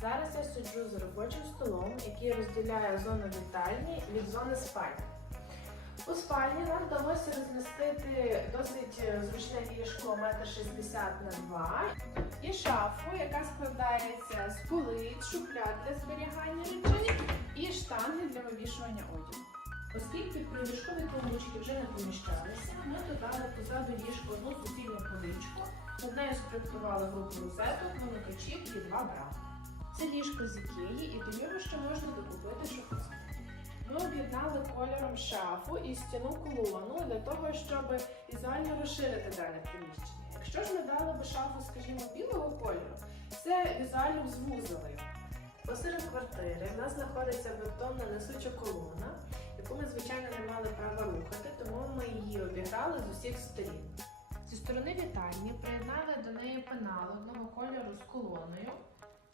Зараз я сиджу за робочим столом, який розділяє зону вітальні від зони спальні. У спальні нам вдалося розмістити досить зручне ліжко 1,60 на 2 і шафу, яка складається з полиць, шухляд для зберігання речей і штанги для вивішування одягу. Оскільки приліжкові полички вже не поміщалися, ми додали позаду ліжко одну суцільну поличку, над нею спроектували групу розеток, вимикачів і два бра. Це ліжко з ікеї і до нього ще можна докупити шухлад. Ми об'єднали кольором шафу і стіну колону для того, щоб візуально розширити дане приміщення. Якщо ж ми дали би шафу, скажімо, білого кольору, це візуально його. Посеред квартири в нас знаходиться бетонна несуча колона, яку ми, звичайно, не мали права рухати, тому ми її обіграли з усіх сторін. Зі сторони вітальні приєднали до неї пенал одного кольору з колоною,